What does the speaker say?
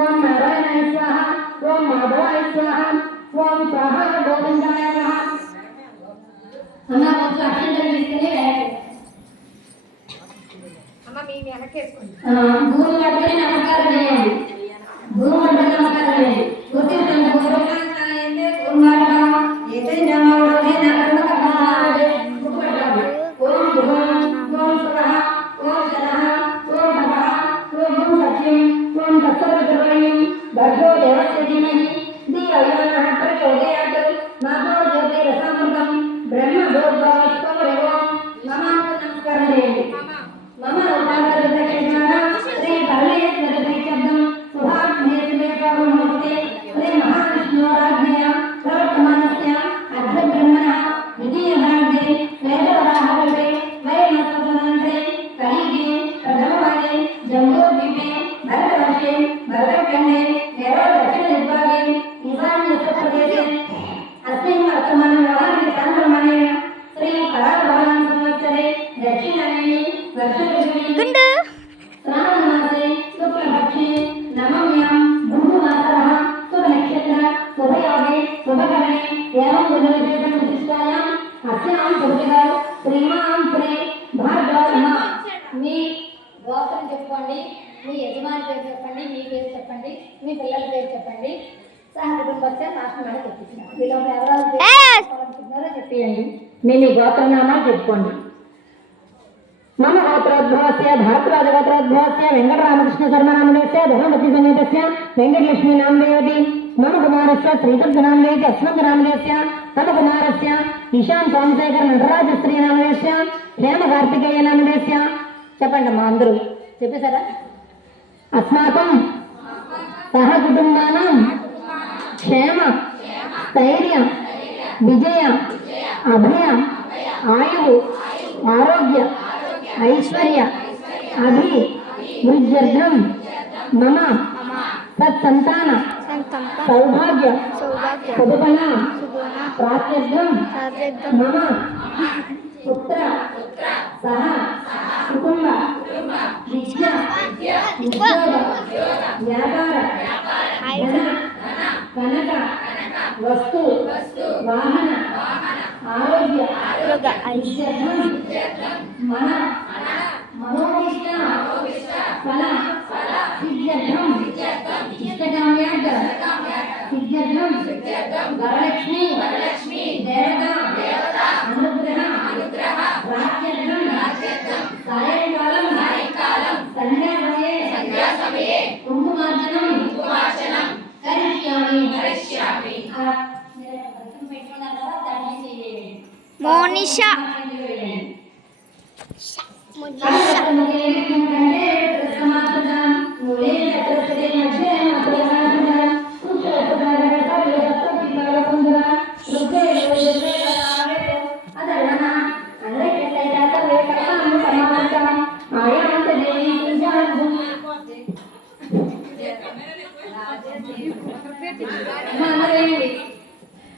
ఓం నారాయణాయ స్వాహ ఓం మాధవాయ స్వాహ ఓం స్వాహ గోవిందాయ నమః. అమ్మ కొంచెం అక్షంతలు తీసుకుని అమ్మ మీ వెనకేసుకోండి. భూమి పట్టుకుని నమస్కారం చేయండి. భూమి పట్టుకుని నమస్కారం చేయండి. గుర్తించండి. भर्गो देवस्य धीमहि धियो यो नः प्रचोदयात् मातो ज्योतिरसमृतं ब्रह्मभूर्भुवस्सुरेवो मम नमस्कारणे मम उपाकरदक्षिणाः श्री परमेश्वरदैत्यब्दं सुभाग्नेसुदेवमूर्ते श्री महाविष्णोराज्ञया प्रवर्तमानस्य अद्भुतब्रह्मणः द्वितीयभागे वेदवराहकल्पे वैमनस्पतमन्त्रे कलिगे प्रथमभागे जम्बूद्वीपे भरतवर्षे भरतखण्डे दक्षिण विभागे ईशान्योत्तरप्रदेशे अस्मिन् वर्तमानव्यवहारिके चान्द्रमानेन श्री पराभवान् संवत्सरे दक्षिणायने वर्षऋतुः श्रावणमासे शुक्लपक्षे नवम्यां भृगुवासरः शुभनक्षत्र शुभयोगे शुभकरणे एवं गुणविशेषं विशिष्टायाम् अस्यां पुरुषिकौ श्रीमां श्री भार्गवः మీ గోత్రం చెప్పుకోండి, మీ యజమాని పేరు చెప్పండి, మీ పేరు చెప్పండి, మీ పిల్లల పేరు చెప్పండి. సహ కుటుంబస్య నాశనమైన చెప్పించారు. వీళ్ళు ఎవరెవరు చెప్పేయండి. మీ గోత్రనామాలు చెప్పుకోండి. మమ గోత్రోద్భవస్య భారద్వాజ గోత్రోద్భవస్య వెంకటరామకృష్ణ శర్మ నామదేశ ధనమతి సమేతస్య వెంకటలక్ష్మీ నామదేవతి మమ కుమారస్య శ్రీకృష్ణ నామదేవతి అస్మంత నామదేశ తమ కుమారస్య ఈశాన్ సోమశేఖర నటరాజశ్రీ నామదేశ హేమ కార్తికేయ నామదేశ. చెప్పండి అమ్మా అందరూ చెప్పేశారా? అస్మాకం సహ కుటుంబానం క్షేమ స్థైర్య విజయ అభయ ఆయువు ఆరోగ్య ఐశ్వర్య అభి వృద్ధ్యర్థం మమ సత్సంతాన సౌభాగ్య సదుపన ప్రాప్త్యర్థం మమ పుత్ర సహ కుటుంబ విద్య ఉద్యోగ వ్యాపార ధన కనక వస్తు వాహన ఆరోగ్య ఐశ్వర్యం మన మనోభిష్ట ఫల సిద్ధ్యర్థం ఇష్టకామ్యార్థ సిద్ధ్యర్థం వరలక్ష్మి దేవత అనుగ్రహ ప్రాప్త్యర్థం సాయంకాలం సంధ్యాసమయే కుంకుమార్చనం కరిష్యామి. మోనిషా